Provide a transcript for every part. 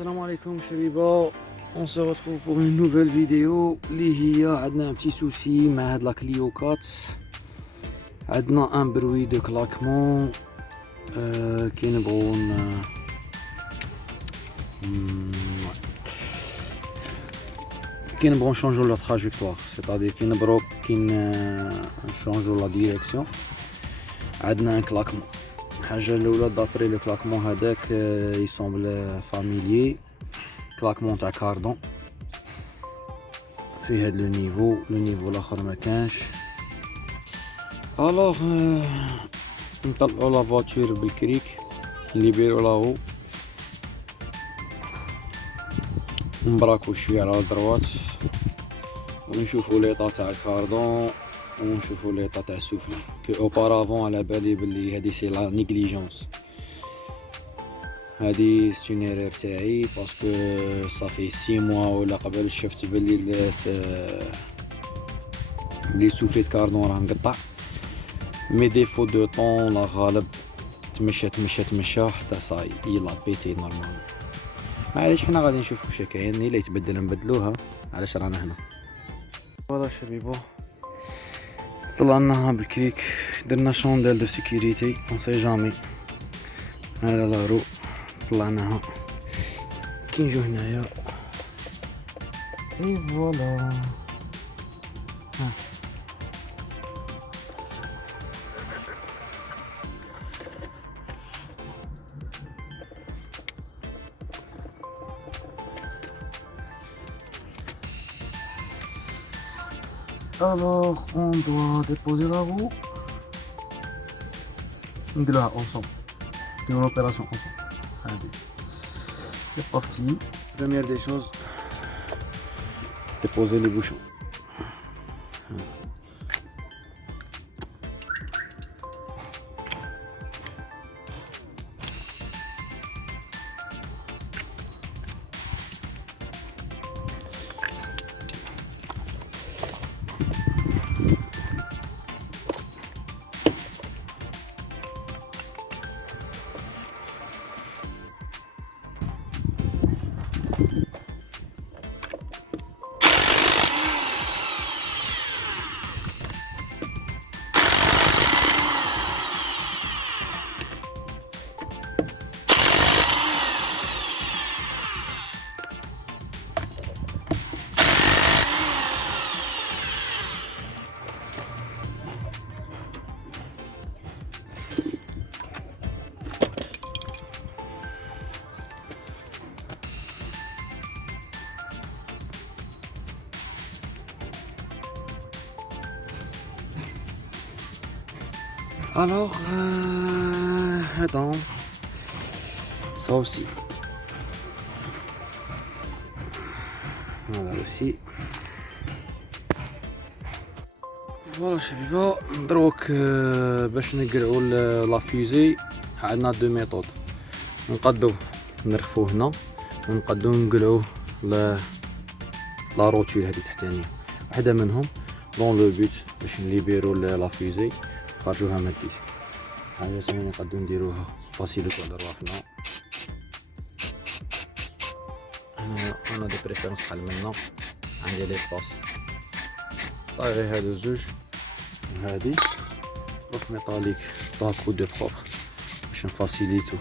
السلام عليكم شبيبه. on se retrouve pour une nouvelle vidéo اللي هي عندنا un petit souci مع هاد لا كليو 4. عندنا un bruit de claquement كي نبغو نشونجو لا تراجيكتوار، c'est-à-dire كي نبغو نشونجو لا ديريكسيون عندنا un claquement. الحاجه الاولى دابري لو كلاكمون هذاك يسومبل فاميليي، كلاكمون تاع كاردون في هاد لو نيفو الاخر ما كانش. الوغ نطلعوا لا فواتور بالكريك، نليبيرو لاهو، نبراكو شويه على الدروات ونشوفو ليطا تاع الكاردون ونشوفو ليطا تاع السوفلي. كي اوبارافون على بالي بلي هادي سي لا نيغليجونس، هادي سي اون ايرور تاعي باسكو صافي 6 موا ولا قبل شفت بلي سوفيت كاردون راه مقطع. مي ديفو دو طون لا غالب تمشى حتى صاي يلا بيتي نورمال. معليش حنا غادي نشوفو واش كاين، الا يتبدل نبدلوها، علاش رانا هنا. فوالا شبيبو طلعناها بالكريك، درنا شونديل دو سيكوريتي اون سي جامي على لا رو، طلعناها كي نجو هنايا اي فوالا. Alors on doit déposer la roue, نديروها ensemble, نديرو l'opération ensemble. Allez, c'est parti. Première des choses, déposer les bouchons. Alors, attends, ça aussi. Voilà aussi. فوالا شبيبه دروك باش نقلعو لا فيزي عندنا دو ميثود، نقدو نرخفوه هنا ونقدو نقلعوه لا روتور هذه تحتانية، واحدة منهم دون لو بوت باش نليبيرو لا فيزي نخرجوها من الديسك. حاجة ثانية نقدو نديروها فاسيليتو على رواحنا. هنا انا دي بريفيرونس بحال منا عندي ليسباس صايغي هادو زوج وهادي روف ميطاليك طاكو دو بروبر باش نفاسيليتو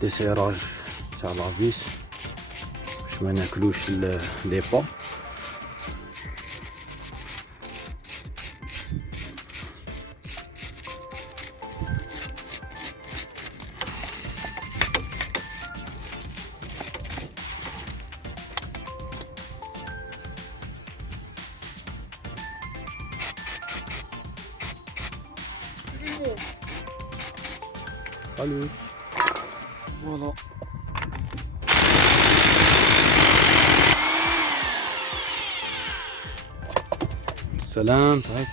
ديسيراج تاع لافيس باش ما ناكلوش لي با. Salut. Voilà. سلام تعيت.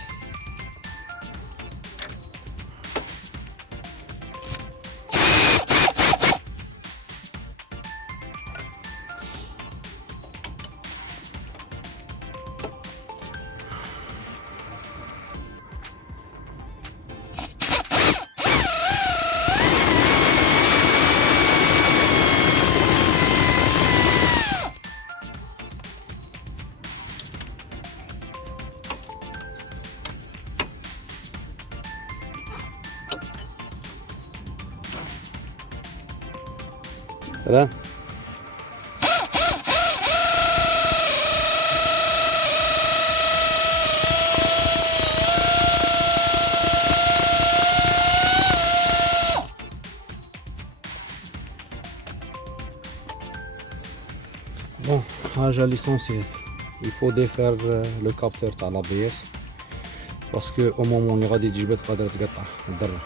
سلام. بون حاجة ليسونسيال يفو ديفير لو كابتور تاع لابيس باسكو او مومون اللي غادي تجبد قادر تقطع الدرة.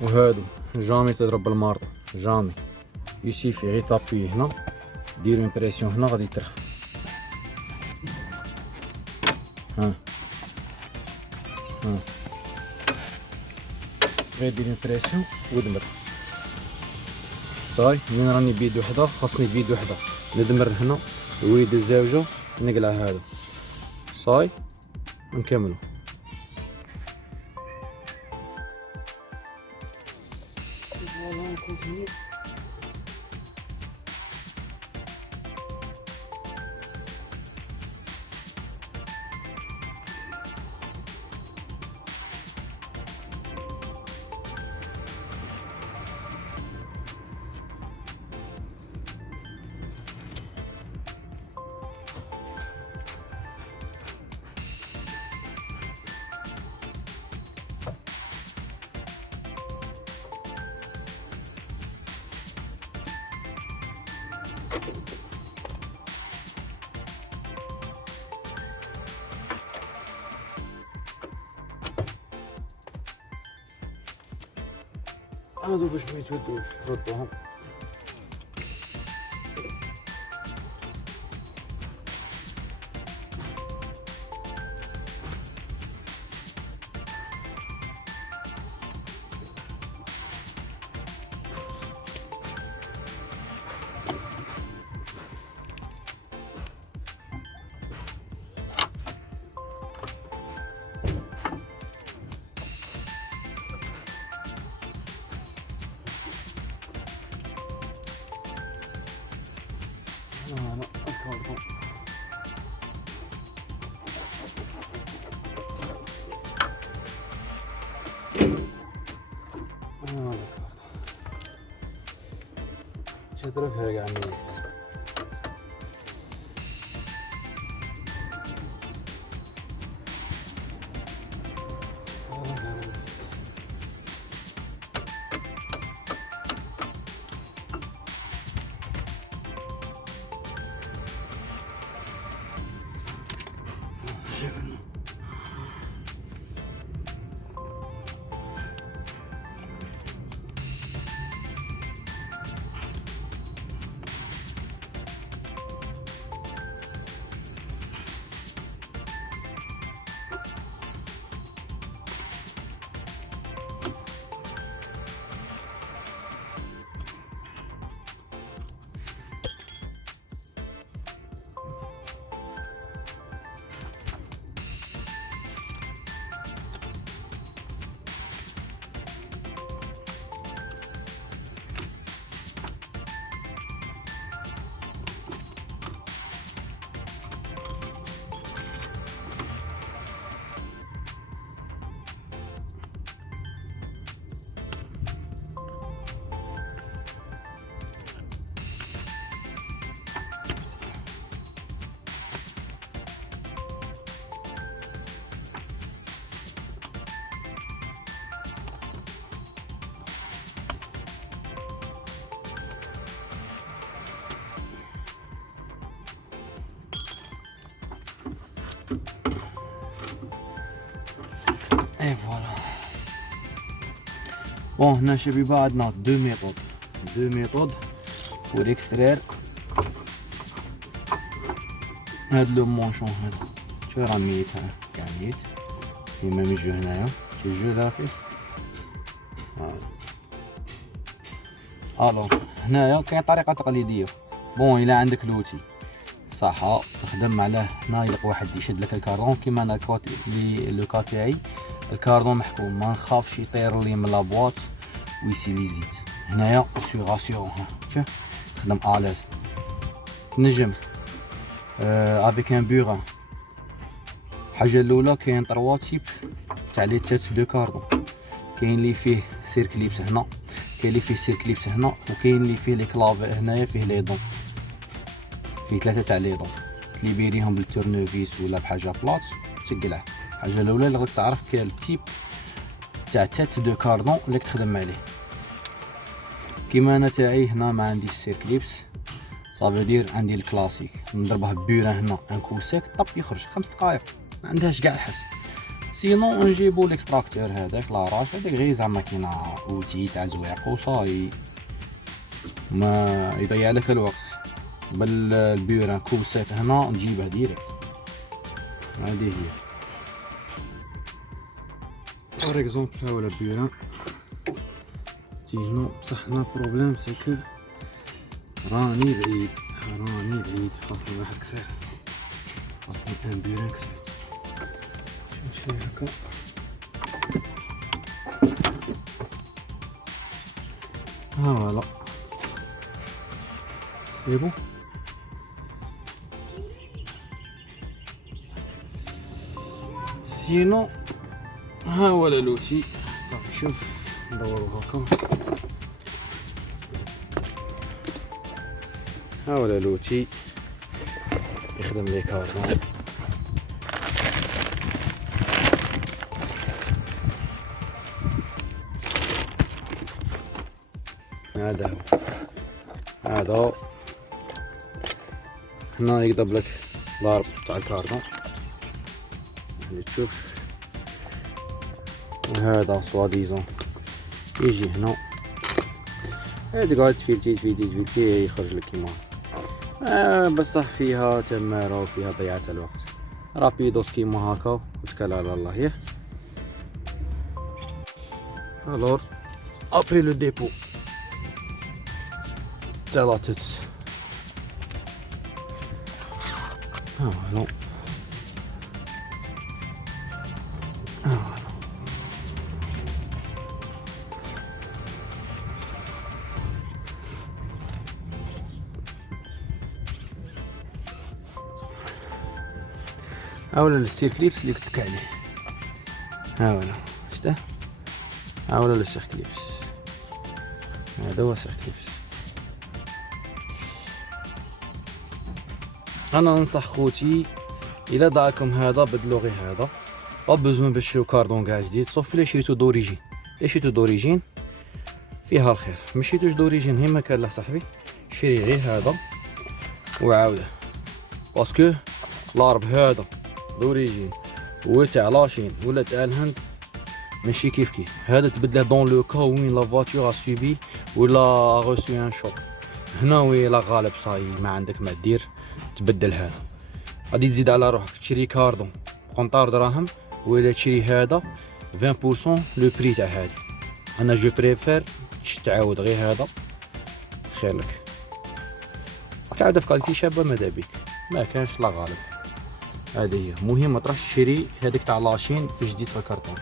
وهادو جامي تضرب بالمارطو جامي، يسيفي غي تابي هنا دير اون بريسيون هنا غادي ترخف. ها غير دير اون بريسيون ودمر صاي. من راني بيد وحده خاصني بيد وحده ندمر هنا الويد الزاوجه نقلع هذا صاي ونكملو. هادو باش ما يتودوش ردوهم. اتركها يعني اي فوالا. بون هنا شبيبه عندنا دو ميثود بور اكسترير هاد لو مونشون هذا. شو راه ميت كاع ميت كيما ميجو هنايا تيجو لا فيه. الوغ هنايا كاين طريقه تقليديه. بون الا عندك لوتي صح تخدم عليه هنا يلق واحد يشد لك الكاردون كيما انا لو كا تاعي الكاردون محكوم ما نخافش يطير لي من لابواط ويسيلي زيت. هنايا سي غاسيون شوف خدم الاز نجم افيك ان بوغان. الحاجه الاولى كاين 3 تيب تاع لي تيت دو كاردون. كاين اللي فيه سيركليبس هنا، كاين اللي فيه سير كليبس هنا، وكاين اللي فيه لي كلاف هنايا فيه لي دون، فيه 3 تاع لي دون تليبيريهم بالتورنوفيس ولا بحاجه بلاط تقلعه. الحاجه الاولى اللي غادي تعرف كاين التيب تاع تيت دو كاردون اللي تخدم عليه. كيما انا تاعي هنا ما عنديش سير كليبس، صافي دير عندي الكلاسيك نضربه بيرا هنا ان كو سيك طب يخرج 5 دقائق ما عندهاش كاع الحس. سينو نجيبو ليكستراكتور هذاك لاراش هذاك غير زعما كاين اوتي تاع زواق وصاي ما يضيع لك الوقت. بالبيرا كو سيك هنا نجيبه ديريكت. هذه هي بار اكزومبل هاولا بيرا تيجنو بصح نا بروبليم سيكو راني بعيد خاصني واحد كسير، خاصني ان بيرا كسير. نمشي هكا ها فوالا سي بون. سينو ها هو لوتي شوف ندورو هكا. ها هو لوتي يخدم لي كارطون. هذا هنا يقضب لك ضرب تاع الكارطون اللي تشوف، وهذا سواديزون يجي هنا هادي قاعد تفيلتي يخرج لك كيما بصح فيها تمارة وفيها ضياع تاع الوقت. رابيدوس كيما هكا وتكل على الله. ياه الور ابري لو ديبو تاع لا تيت فوالا. هاولا الستير كليبس اللي قلت لك عليه. هاولا شفته، هاولا الستير كليبس، هذا هو الستير كليبس. انا ننصح خوتي الى داكم هذا بدلو غير هذا، با بزون باش تشريو كاردون كاع جديد صوف لي شريتو دوريجين. لي شريتو دوريجين فيها الخير، مشيتوش دوريجين هي ما كان له صاحبي شري غير هذا وعاوده، باسكو لارب هذا دوريجين وتاع لاشين ولا تاع الهند ماشي كيف هذا تبدله دون لو كا وين لا فواتور سوبي ولا غوسو ان شوك. هنا وين لا غالب صاي ما عندك ما دير تبدل هذا، غادي تزيد على روحك تشري كاردون قنطار دراهم ولا تشري هذا 20% لو بري تاع هذا. انا جو بريفير تعاود غير هذا خير لك، تعاود في كاليتي شابه ماذا بيك ما كانش لا غالب. هذه هي مهم ما تروحش تشري هذيك تاع لاشين في جديد في الكرتون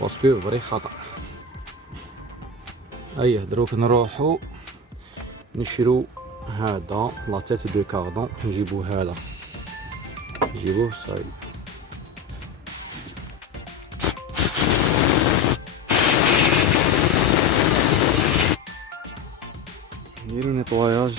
باسكو فري خطا. اييه دروك نروحو نشرو هذا لا تيت دو كاردون، نجيبو هذا نجيبوه صاي نديرو نيطواياج.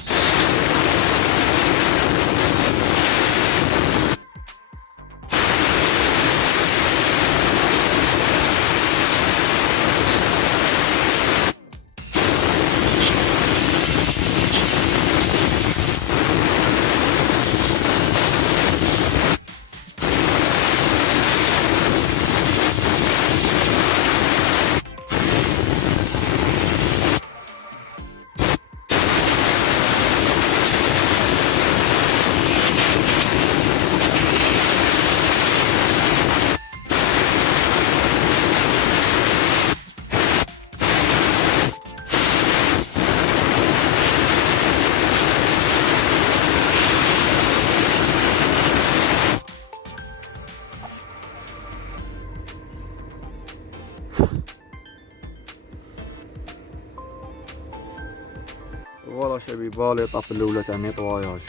فوالا شبيبه ليطاب الاولى تاع نيطواياج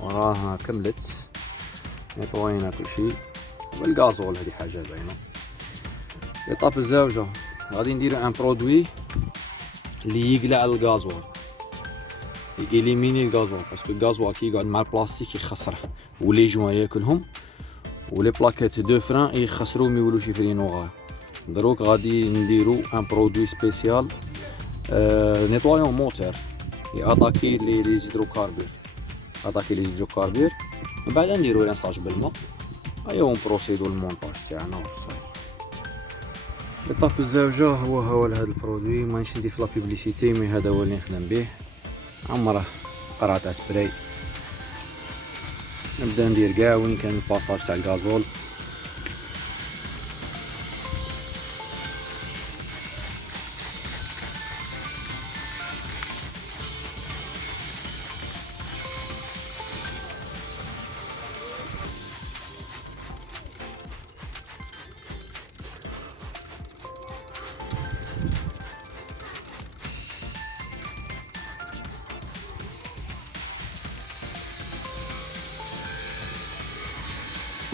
وراها كملت، نيطواينا كلشي بالغازول. هذه حاجه باينه. ليطاب الزاوجه غادي ندير ان برودوي اللي يقلع الغازوال، يإليميني الغازوال، باسكو الغازوال كي يقعد مع البلاستيك يخسره، ولي جوان ياكلهم، ولي بلاكيت دو فران يخسرو ما يولوش يفرينو غا. دروك غادي نديرو ان برودوي سبيسيال نيطوايون موتور ياتاكي لي زيدروكاربور، اتاكي لي زيدروكاربور، من بعد نديرو رينساج بالماء. ايا ونبروسيدو المونتاج تاعنا وصاي. ليطاب الزاوجة هو لهاد البرودوي، مانيش ندير في لا بوبليسيتي، مي هذا هو اللي نخدم به. عمره قرعة تاع سبراي، نبدا ندير كاع وين كان الباساج تاع الغازول.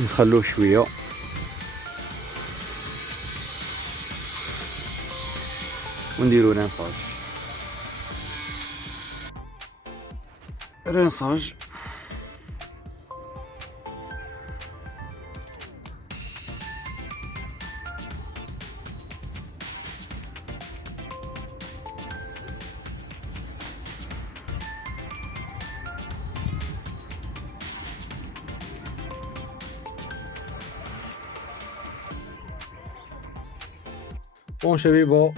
نخلوه شويه ونديرو رينساج. بون شبيبه،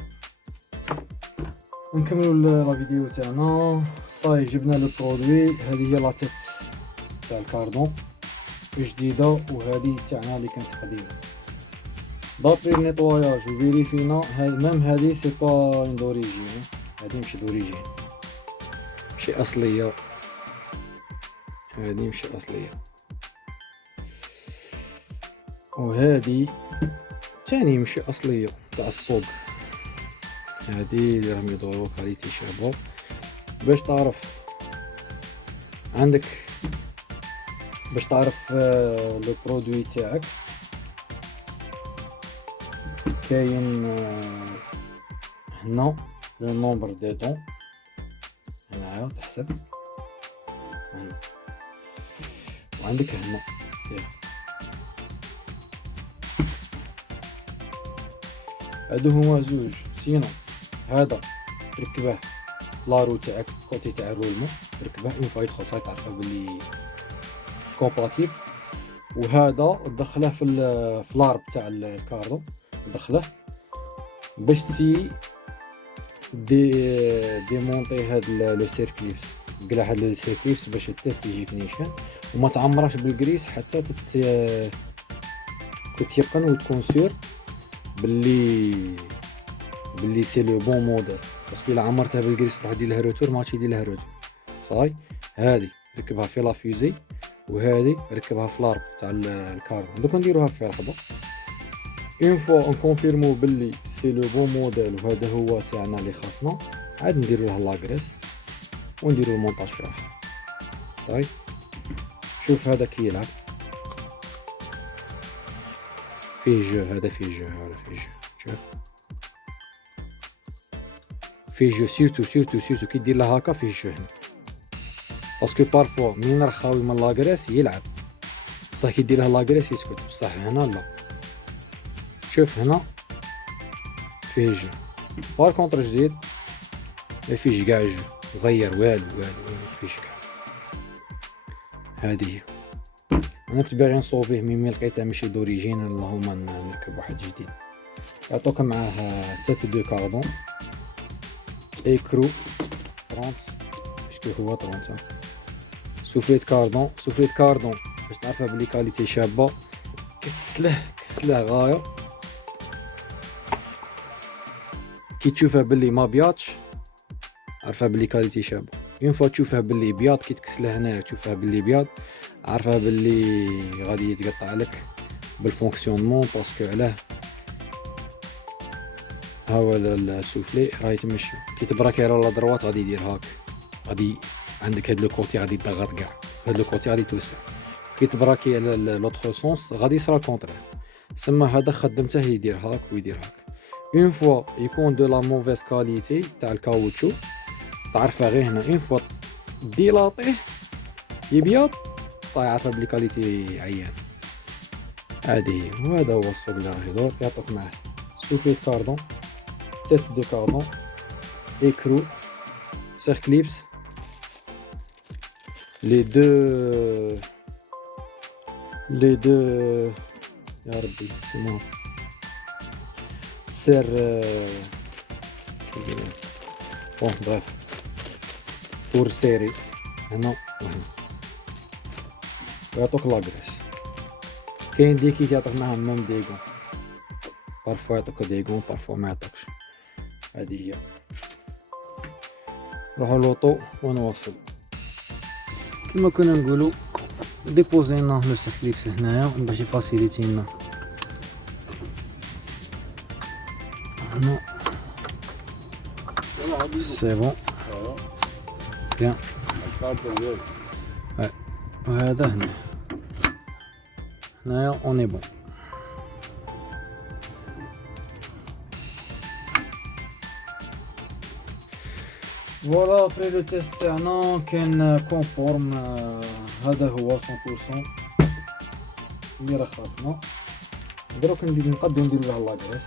نكملوا لا فيديو تاعنا. صاي جبنا لو برودوي، هذه هي لا تيت تاع الكاردون جديده، وهذه تاعنا اللي كانت قديمه. دابري النيطواياج وفيريفينا ميم هذه سي با اون دوريجين، هذه ماشي دوريجين، ماشي اصليه، هذه ماشي اصليه، وهذه تاني ماشي اصليه تاع السوق. هذه اللي راهم يدوروا كاليتي شابه. باش تعرف عندك، باش تعرف لو برودوي تاعك، كاين هنا لو نومبر دي طون، هنايا تحسب هنا، وعندك هنا هادو هما زوج. سينو هذا تركبه لارو تاعك كوتي تاع الرولمو، تركبه اون فوا يدخل صاي تعرفه بلي كومباتيبل. وهذا تدخله في لارب تاع الكاردو، تدخله باش تسي ديمونطي هاد لو سيركليبس، قلع هاد لو سيركليبس باش التيست يجيك نيشان، وما تعمرش بالكريس حتى تتيقن وتكون سير باللي سي لو بون موديل. باسكو الا عمرتها بالكريس تروح دير لها روتور، ماشي يدير لها روتور. صاي هذه ركبها في لا فيزي، وهذه ركبها في لارب تاع الكاردون. دوك نديروها في رخبه اون فوا نكونفيرمو باللي سي لو بون موديل وهذا هو تاعنا اللي خاصنا، عاد نديرو له لاغريس ونديرو المونتاج في رخبه. صاي شوف هذا كي يلعب فيه جو، هذا فيه جو، هذا فيه جو، شوف فيه جو. سيرتو كي دير له هكا فيه جو هنا، باسكو بارفوا من رخاوي من لاغريس يلعب، بصح كي دير له لاغريس يسكت، بصح هنا لا. شوف هنا فيه جو، بار كونتر جديد ما فيش كاع جو، زير والو فيش كاع. هذه انا كنت باغي نصوفيه مي لقيته ماشي دوريجين، اللهم نركب واحد جديد. عطوك معاه تيت دو كاربون، ايكرو 30 باسكو هو 30. سوفليت كاردون باش تعرفها بلي كاليتي شابه، كسله غايه. كي تشوفها باللي ما بياتش عرفها باللي كاليتي شابه. اون فوا تشوفها باللي بياض، كي تكسلها هنا تشوفها باللي بياض، عرفها باللي غادي يتقطع لك بالفونكسيونمون. باسكو علاه ها هو السوفلي راهي تمشي، كي تبراكي على دروات غادي يدير هاك، غادي عندك هاد لو كوتي غادي يضغط كاع، هاد لو كوتي غادي يتوسع. كي تبراكي على لوطخ سونس غادي يصرا الكونترير. سما هذا خدمته يدير هاك ويدير هاك. اون فوا يكون دو لا موفيز كاليتي تاع الكاوتشو تعرفها غير هنا، اون فوا ديلاطيه يبيض تعرفها بلي كاليتي عيان. هذه هي، وهذا هو الصوب اللي راه يدور. يعطوك معاه سوفلي كاردون، تيت دو كاردون، écrou, circlips, les deux يا ربي اسمهم سير بون بريف بور سيري هنا وهنا. ويعطوك لاكريس. كاين ديكيت يعطوك معاهم ميم ديكون، بارفوا يعطوك ديكون بارفوا ما يعطوكش. هذه هي. نروحو لوطو ونوصل. كما كنا نقولوا ديبوزينا لو سيركليبس هنايا باش يفاسيليتينا هنا. سي بون بيان. وهذا هنايا اوني بون. فوالا ابري لو تيست تاعنا كان كونفورم. هذا هو 100% اللي راه خاصنا. دروك نقدروا نديرو له لاكريس.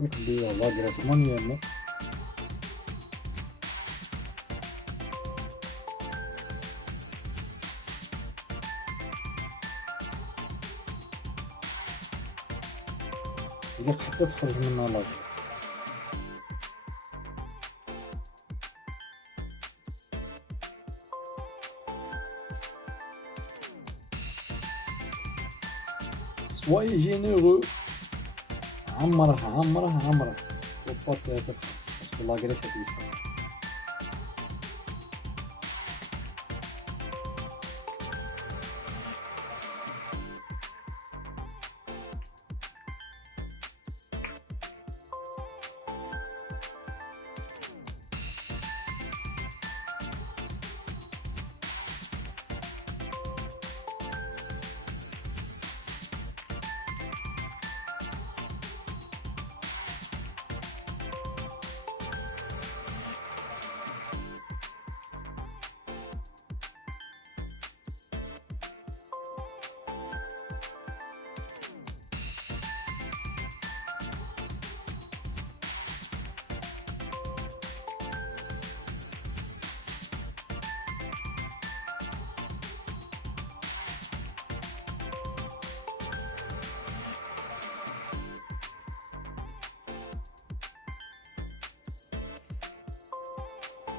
نديرو لاكريس مانييرمون. إلا حتى تخرج منها لاكريس. soyez généreux. عمره وبط تبقى باسكو لاكريس هادي يسحب.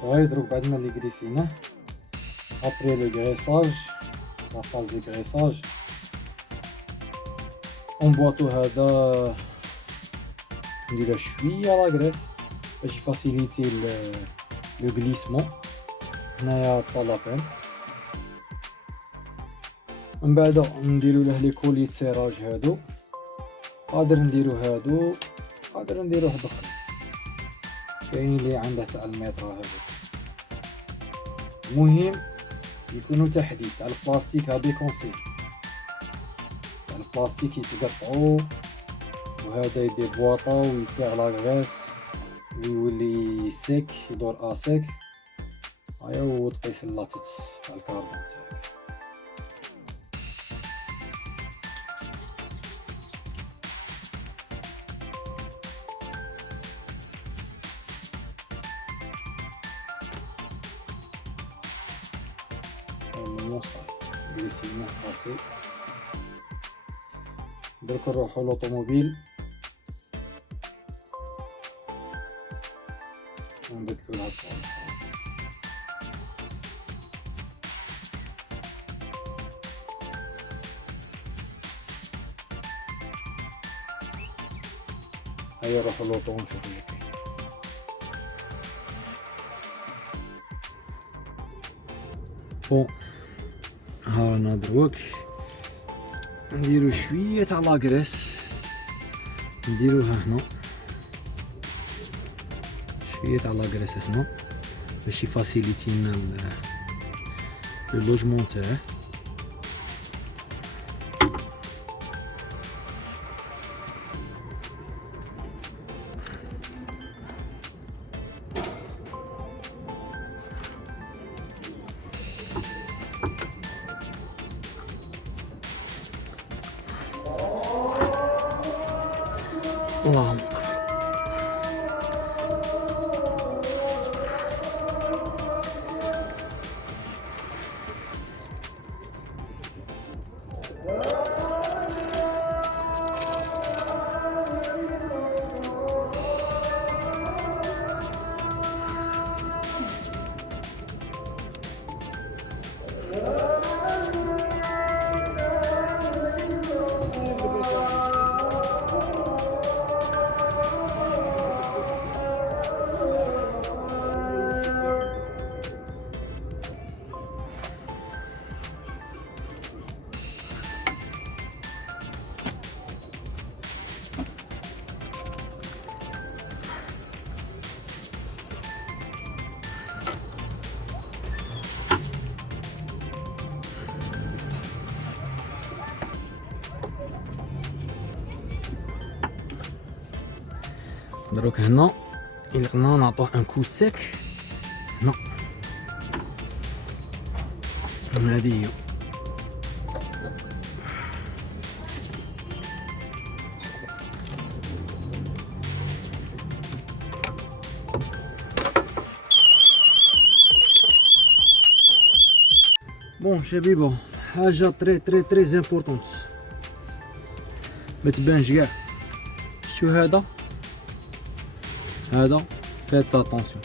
صاي دروك بعد ما لي غريسيناه ابري لو غريساج لا فاز دو غريساج اون بواطو هذا نديرو شويه لاكريس باش يفاسيليتي لو غليسمون. هنايا با لا بين. من بعد نديرو له لي كولي سيراج هادو. قادر نديرو هادو، قادر نديرو واحد اخر. كاين اللي عنده تاع المتر هذا. المهم يكونوا تحديد تاع البلاستيك هادي كونسي تاع البلاستيك يتقطعوا، وهذا يدير بواطه ويتباع لاكريس ويولي سيك يدور اسيك. هيا وتقيس اللاتيت تاع الكاربون تاعك. غريسيناه باسي. درك نروحو لوطوموبيل ونبدلو لها الصوالح. هيا نروح اللوطو ونشوف اللي كاين. بون ها رانا دروك نديرو شويه تاع لاكريس، نديروها هنا شويه تاع لاكريس هنا باش يفاسيليتينا لو لوجمون تاعه. اللهم اكبر. دروك هنا يلقنا نعطوه ان كو سيك هنا. هادي هي بون شبيبه. حاجه تري تري تري امبورطونت ما تبانش كاع. شو هذا فات اتونسيون،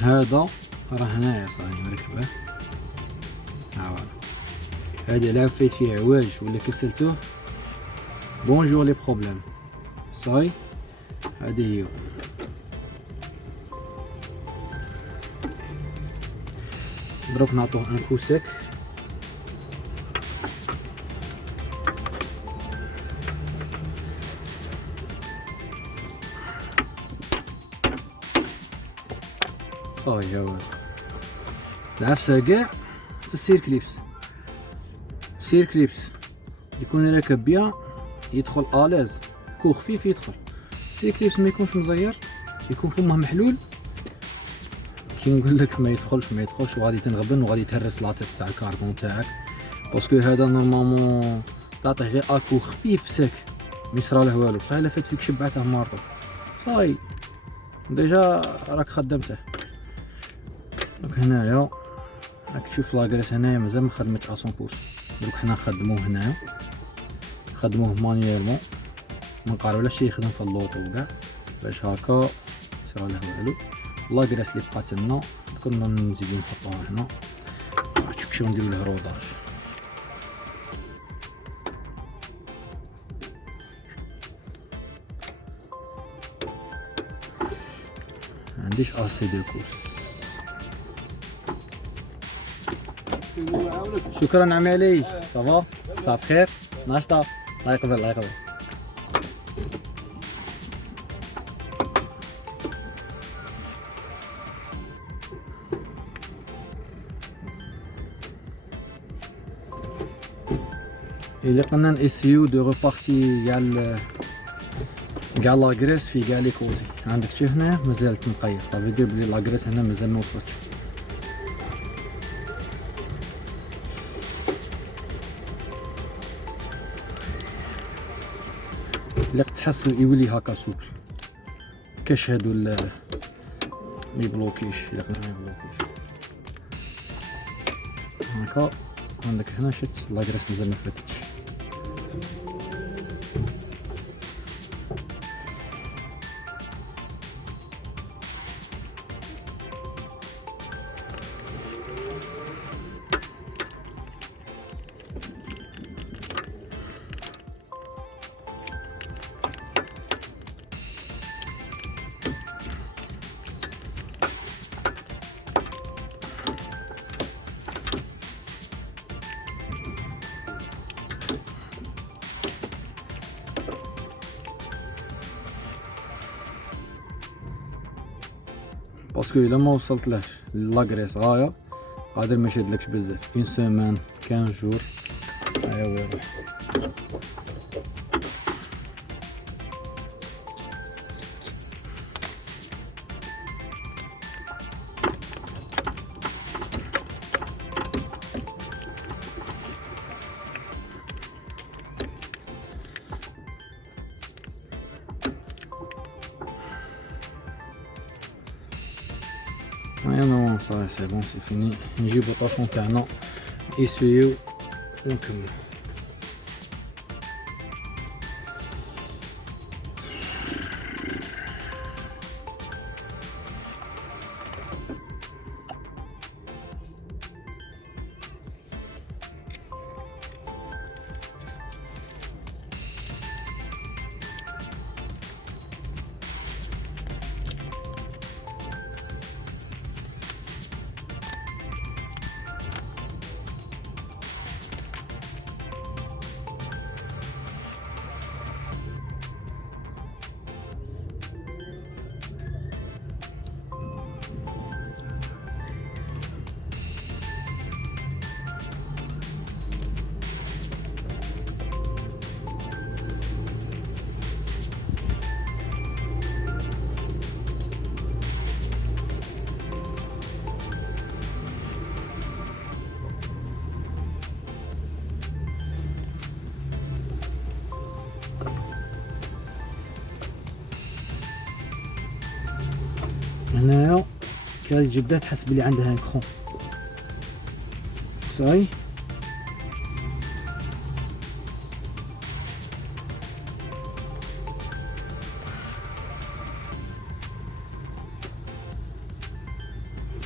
هذا راه هنايا صاحبي مركبه. ها هذا لا فايت فيه عواج ولا كسلتوه بونجور لي بروبليم صاي. هذه هي دروك نعطوه ان كو سيك. صاي جوال العفسه كاع في السير كليبس يكون راكب بيان، يدخل الاز كو خفيف يدخل. السير كليبس ما يكونش مزير، يكون فمه محلول كي نقول لك ما يدخلش وغادي تنغبن وغادي تهرس لاطيت تاع الكاربون تاعك. باسكو هذا نورمالمون تعطيه غير اكو خفيف ساك ما يصراليه والو. صحيح الا فات فيك شبعته مارطو صاي ديجا راك خدمته. دونك هنايا راك تشوف لاكريس هنايا مازال ما خدمتش 100%. دروك حنا نخدموه هنايا، نخدموه مانييرمون، ما نقارو لا شي يخدم في اللوطو كاع باش هكا يصراليه والو. لاكريس لي بقات لنا كنا نزيدو نحطوها هنا. شوف شو نديرو له روداج. عنديش اسي دو كورس. شكرا عمي علي. صافا صافي بخير ناشطه. الله يقبل الله يقبل. إلا قلنا نسيو دو ريبارتي كاع لاكريس في كاع لي كوتي. عندك شي هنا مازالت نقيه صافي دير بلي لاكريس هنا مازال موصلتش. إلا تحس يولي هكا سوبل كاش هادو ميبلوكيش. إلا قلنا ميبلوكيش هكا عندك هنا شت لاكريس مازال مفاتتش. باسكو الا ما وصلتلهش لاغريس غايه قادر ما يشدلكش بزاف. اون سيمان 15 جور هيا ويروح. هيا نو صافي سي بون سي فيني. نجيبو طاشون تاعنا نسيو ونكمل. هنايا كي غادي تجبدها تحس بلي عندها ان كرون صاي.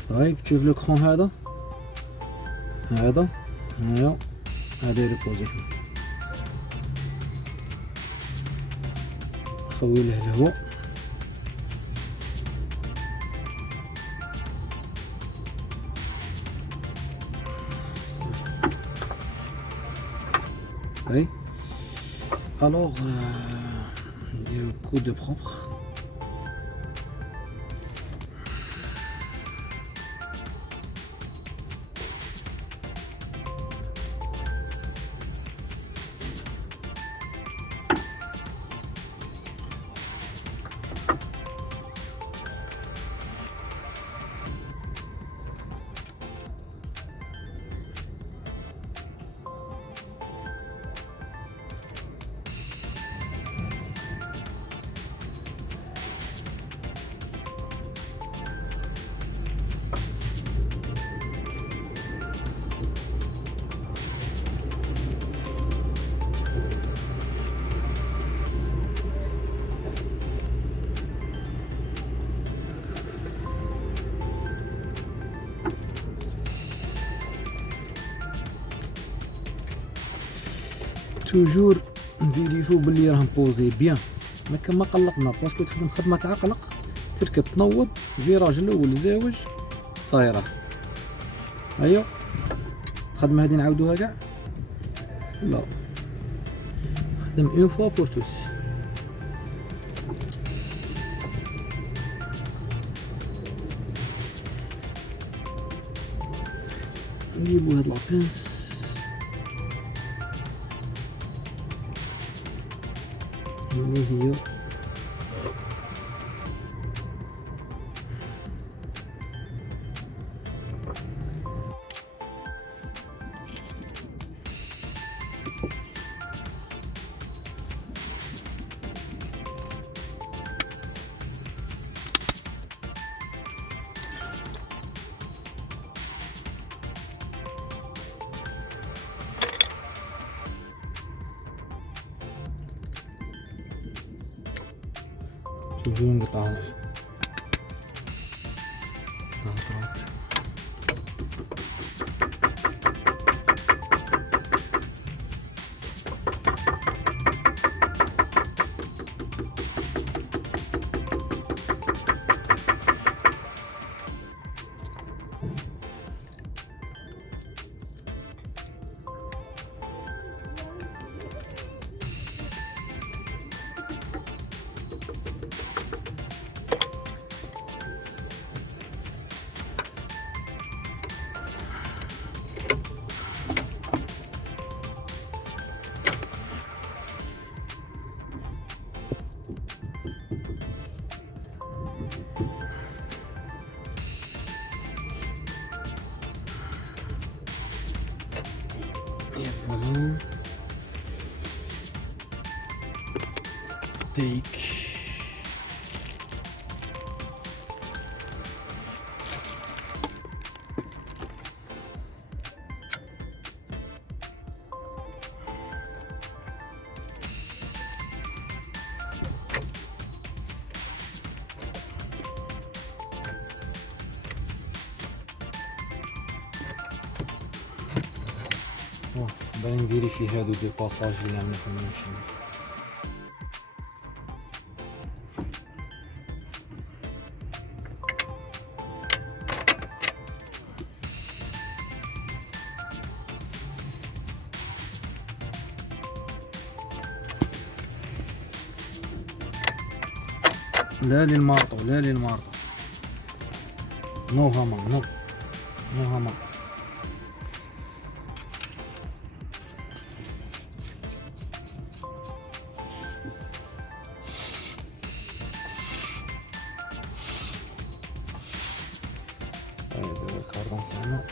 صاي تشوف لو كرون هذا هنايا هذا يريبوزي هنا. خوي له الهواء oui. Alors le coup de propre. توجور نفيريفو بلي راه بوزي بيان، ما قلقنا باسكو تخدم خدمه تعقلق، تركب تنوض فيراج الاول زاوج صايره. ايوا الخدمه هذه نعاودوها كاع لا، خدم اون فوا بور توس. نجيبو هاد لابينس اللي هي توجور نقطعها فوالا تيك. باغي نديري فيه هادو دو باساج اللي عملنا فيهم نمشي. لا للمارطو لا للمارطو، نو هما نو هما. هذا الكاردون تاعنا.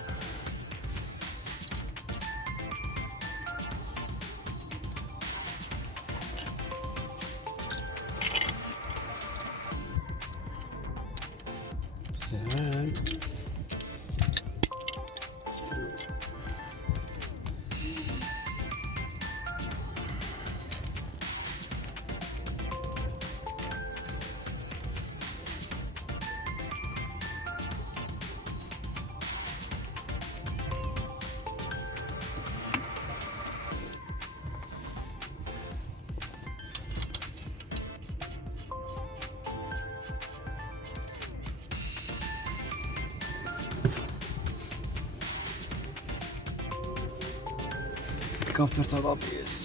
الكابتر تاع الابيس.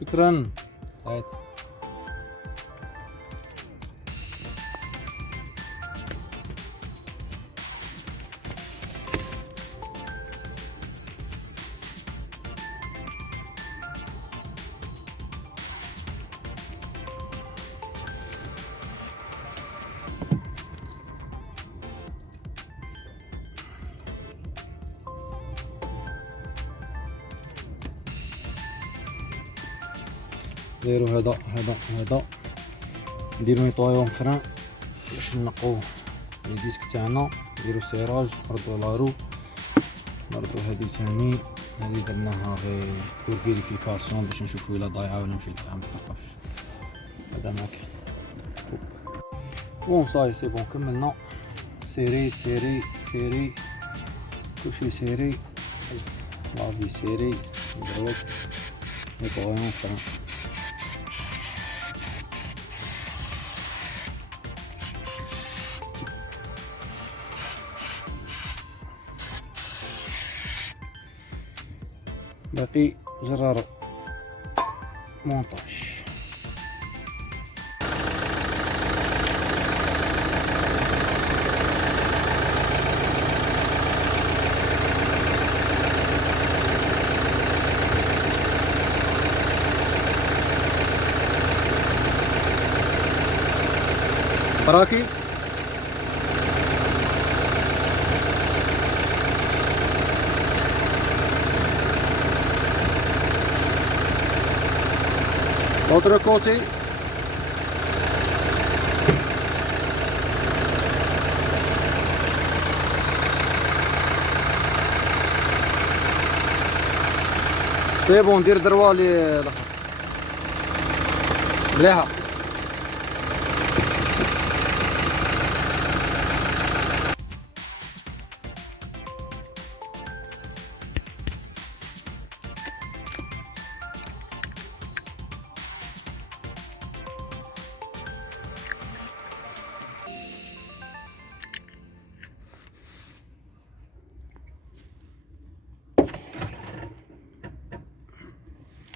شكرا. هات ديروا هذا نديرو نيطوايوهم فران باش نقو لي ديسك تاعنا. نديرو سيراج، نردو لارو، نردو هادي تاني. هادي درناها غير بور فيريفيكاسيون باش نشوفو الا ضايعه ولا ماشي ضايعه متلقاش. هذا ماكل بون صاي سي بون. كملنا سيري سيري سيري كلشي سيري. لافي سيري دروك نيطوايوهم فران. باقي جرار مونطاج. براكي l'autre côté. سي بون ندير دروا لي مليحه.